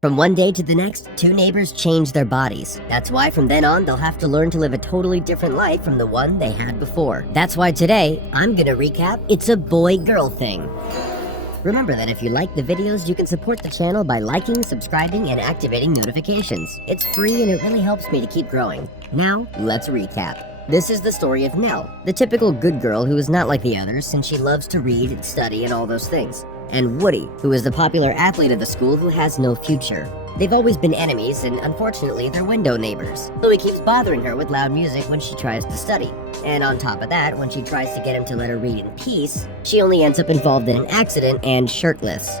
From one day to the next, two neighbors change their bodies. That's why from then on, they'll have to learn to live a totally different life from the one they had before. That's why today, I'm gonna recap It's a Boy-Girl Thing. Remember that if you like the videos, you can support the channel by liking, subscribing, and activating notifications. It's free and it really helps me to keep growing. Now, let's recap. This is the story of Nell, the typical good girl who is not like the others since she loves to read and study and all those things. And Woody, who is the popular athlete of the school who has no future. They've always been enemies, and unfortunately, they're window neighbors. So he keeps bothering her with loud music when she tries to study. And on top of that, when she tries to get him to let her read in peace, she only ends up involved in an accident and shirtless.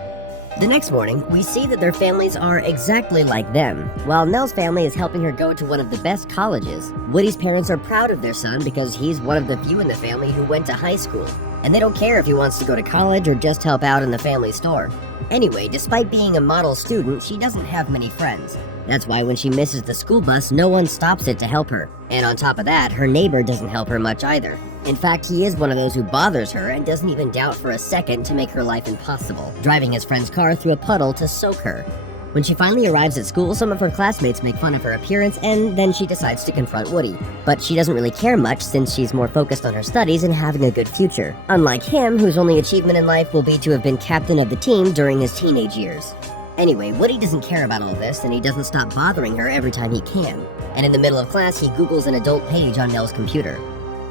The next morning, we see that their families are exactly like them. While Nell's family is helping her go to one of the best colleges, Woody's parents are proud of their son because he's one of the few in the family who went to high school. And they don't care if he wants to go to college or just help out in the family store. Anyway, despite being a model student, she doesn't have many friends. That's why when she misses the school bus, no one stops it to help her. And on top of that, her neighbor doesn't help her much either. In fact, he is one of those who bothers her and doesn't even doubt for a second to make her life impossible, driving his friend's car through a puddle to soak her. When she finally arrives at school, some of her classmates make fun of her appearance, and then she decides to confront Woody. But she doesn't really care much since she's more focused on her studies and having a good future. Unlike him, whose only achievement in life will be to have been captain of the team during his teenage years. Anyway, Woody doesn't care about all this, and he doesn't stop bothering her every time he can. And in the middle of class, he Googles an adult page on Nell's computer.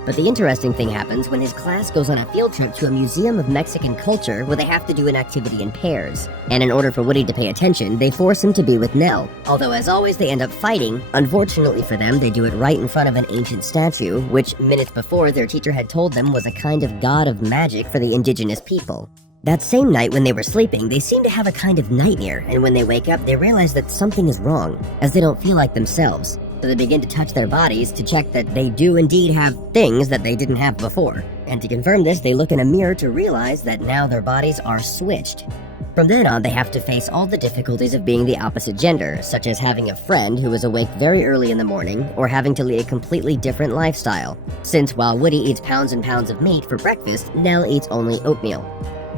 But the interesting thing happens when his class goes on a field trip to a museum of Mexican culture where they have to do an activity in pairs. And in order for Woody to pay attention, they force him to be with Nell. Although as always they end up fighting, unfortunately for them they do it right in front of an ancient statue, which minutes before their teacher had told them was a kind of god of magic for the indigenous people. That same night when they were sleeping, they seem to have a kind of nightmare, and when they wake up they realize that something is wrong, as they don't feel like themselves. So they begin to touch their bodies to check that they do indeed have things that they didn't have before. And to confirm this, they look in a mirror to realize that now their bodies are switched. From then on, they have to face all the difficulties of being the opposite gender, such as having a friend who is awake very early in the morning, or having to lead a completely different lifestyle. Since while Woody eats pounds and pounds of meat for breakfast, Nell eats only oatmeal.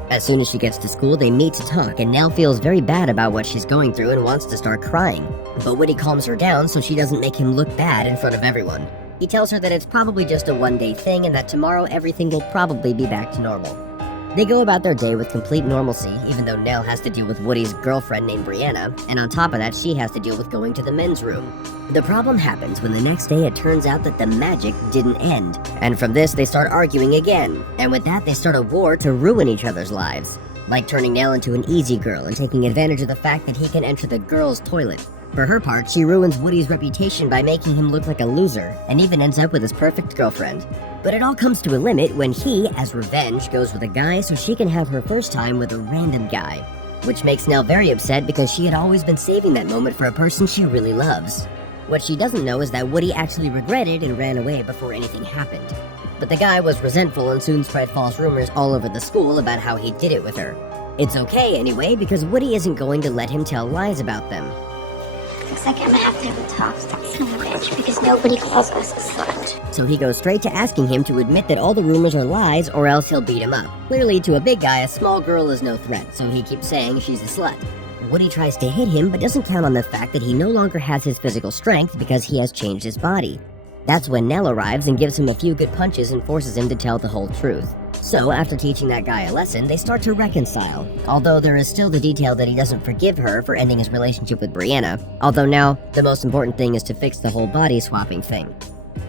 As soon as she gets to school, they meet to talk, and Nell feels very bad about what she's going through and wants to start crying. But Woody calms her down so she doesn't make him look bad in front of everyone. He tells her that it's probably just a one-day thing and that tomorrow everything will probably be back to normal. They go about their day with complete normalcy, even though Nell has to deal with Woody's girlfriend named Brianna, and on top of that, she has to deal with going to the men's room. The problem happens when the next day it turns out that the magic didn't end. And from this, they start arguing again. And with that, they start a war to ruin each other's lives. Like turning Nell into an easy girl and taking advantage of the fact that he can enter the girls' toilet. For her part, she ruins Woody's reputation by making him look like a loser, and even ends up with his perfect girlfriend. But it all comes to a limit when he, as revenge, goes with a guy so she can have her first time with a random guy. Which makes Nell very upset because she had always been saving that moment for a person she really loves. What she doesn't know is that Woody actually regretted and ran away before anything happened. But the guy was resentful and soon spread false rumors all over the school about how he did it with her. It's okay anyway, because Woody isn't going to let him tell lies about them. Looks like I'm gonna have to have a talk with that son of a bitch because nobody calls us a slut. So he goes straight to asking him to admit that all the rumors are lies or else he'll beat him up. Clearly, to a big guy, a small girl is no threat, so he keeps saying she's a slut. Woody tries to hit him but doesn't count on the fact that he no longer has his physical strength because he has changed his body. That's when Nell arrives and gives him a few good punches and forces him to tell the whole truth. So, after teaching that guy a lesson, they start to reconcile, although there is still the detail that he doesn't forgive her for ending his relationship with Brianna, although now, the most important thing is to fix the whole body swapping thing.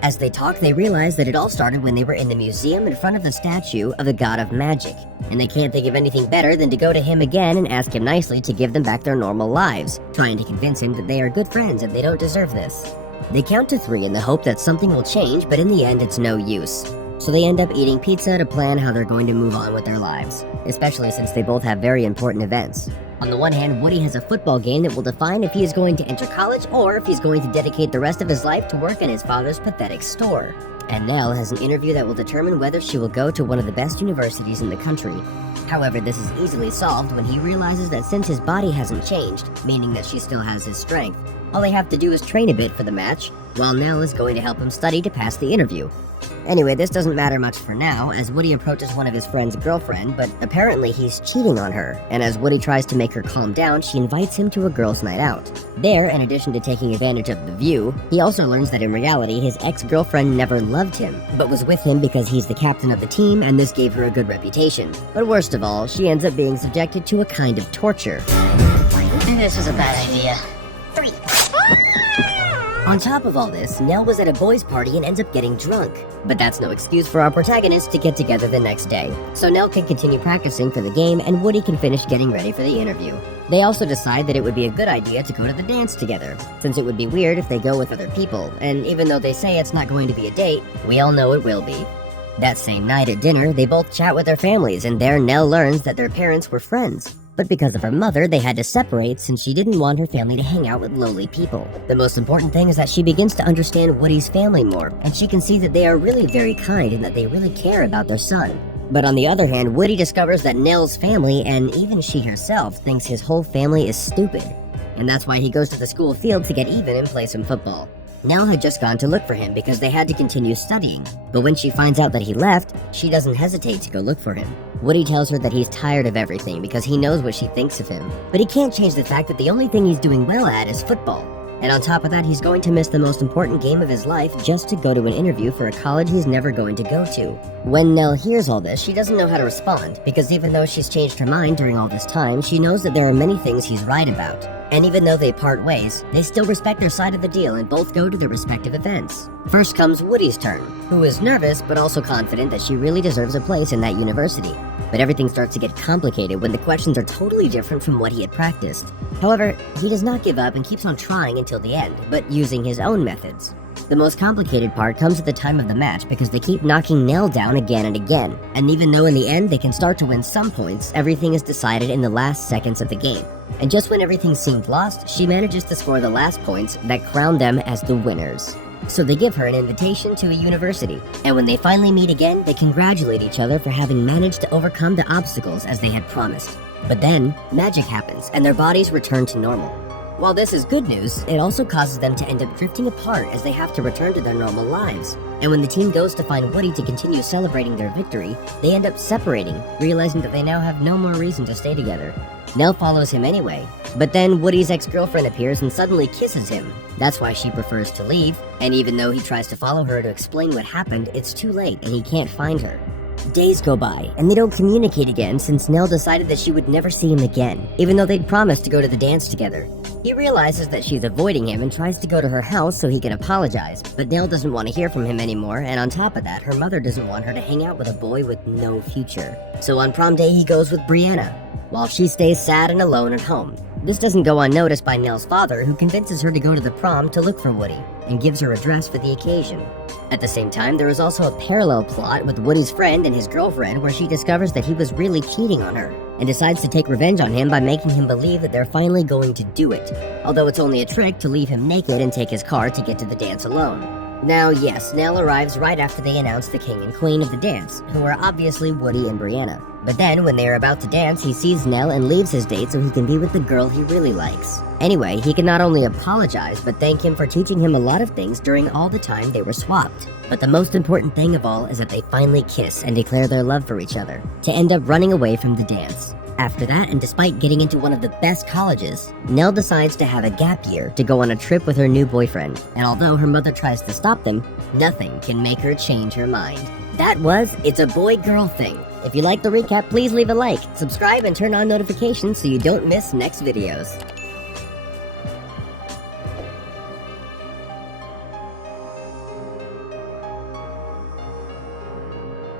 As they talk, they realize that it all started when they were in the museum in front of the statue of the god of magic, and they can't think of anything better than to go to him again and ask him nicely to give them back their normal lives, trying to convince him that they are good friends and they don't deserve this. They count to 3 in the hope that something will change, but in the end it's no use. So they end up eating pizza to plan how they're going to move on with their lives, especially since they both have very important events. On the one hand, Woody has a football game that will define if he is going to enter college or if he's going to dedicate the rest of his life to work in his father's pathetic store. and Nell has an interview that will determine whether she will go to one of the best universities in the country. However, this is easily solved when he realizes that since his body hasn't changed, meaning that she still has his strength, all they have to do is train a bit for the match, while Nell is going to help him study to pass the interview. Anyway, this doesn't matter much for now, as Woody approaches one of his friend's girlfriend, but apparently he's cheating on her, and as Woody tries to make her calm down, she invites him to a girls' night out. There, in addition to taking advantage of the view, he also learns that in reality his ex-girlfriend never loved him, but was with him because he's the captain of the team and this gave her a good reputation. But worst of all, she ends up being subjected to a kind of torture. This was a bad idea. 3. On top of all this, Nell was at a boys' party and ends up getting drunk. But that's no excuse for our protagonists to get together the next day. So Nell can continue practicing for the game and Woody can finish getting ready for the interview. They also decide that it would be a good idea to go to the dance together, since it would be weird if they go with other people, and even though they say it's not going to be a date, we all know it will be. That same night at dinner, they both chat with their families, and there Nell learns that their parents were friends. But because of her mother, they had to separate since she didn't want her family to hang out with lowly people. The most important thing is that she begins to understand Woody's family more, and she can see that they are really very kind and that they really care about their son. But on the other hand, Woody discovers that Nell's family, and even she herself, thinks his whole family is stupid. And that's why he goes to the school field to get even and play some football. Nell had just gone to look for him because they had to continue studying, but when she finds out that he left, she doesn't hesitate to go look for him. Woody tells her that he's tired of everything because he knows what she thinks of him, but he can't change the fact that the only thing he's doing well at is football. And on top of that, he's going to miss the most important game of his life just to go to an interview for a college he's never going to go to. When Nell hears all this, she doesn't know how to respond, because even though she's changed her mind during all this time, she knows that there are many things he's right about. And even though they part ways, they still respect their side of the deal and both go to their respective events. First comes Woody's turn, who is nervous but also confident that she really deserves a place in that university. But everything starts to get complicated when the questions are totally different from what he had practiced. However, he does not give up and keeps on trying until the end, but using his own methods. The most complicated part comes at the time of the match because they keep knocking Nell down again and again, and even though in the end they can start to win some points, everything is decided in the last seconds of the game. And just when everything seemed lost, she manages to score the last points that crown them as the winners. So they give her an invitation to a university, and when they finally meet again, they congratulate each other for having managed to overcome the obstacles as they had promised. But then, magic happens, and their bodies return to normal. While this is good news, it also causes them to end up drifting apart as they have to return to their normal lives. And when the team goes to find Woody to continue celebrating their victory, they end up separating, realizing that they now have no more reason to stay together. Nell follows him anyway, but then Woody's ex-girlfriend appears and suddenly kisses him. That's why she prefers to leave, and even though he tries to follow her to explain what happened, it's too late and he can't find her. Days go by, and they don't communicate again since Nell decided that she would never see him again, even though they'd promised to go to the dance together. He realizes that she's avoiding him and tries to go to her house so he can apologize, but Nell doesn't want to hear from him anymore, and on top of that, her mother doesn't want her to hang out with a boy with no future. So on prom day, he goes with Brianna, while she stays sad and alone at home. This doesn't go unnoticed by Nell's father, who convinces her to go to the prom to look for Woody, and gives her a dress for the occasion. At the same time, there is also a parallel plot with Woody's friend and his girlfriend where she discovers that he was really cheating on her, and decides to take revenge on him by making him believe that they're finally going to do it, although it's only a trick to leave him naked and take his car to get to the dance alone. Now, yes, Nell arrives right after they announce the king and queen of the dance, who are obviously Woody and Brianna. But then, when they are about to dance, he sees Nell and leaves his date so he can be with the girl he really likes. Anyway, he can not only apologize, but thank him for teaching him a lot of things during all the time they were swapped. But the most important thing of all is that they finally kiss and declare their love for each other, to end up running away from the dance. After that, and despite getting into one of the best colleges, Nell decides to have a gap year to go on a trip with her new boyfriend, and although her mother tries to stop them, nothing can make her change her mind. That was It's a Boy-Girl Thing. If you like the recap, please leave a like, subscribe, and turn on notifications so you don't miss next videos.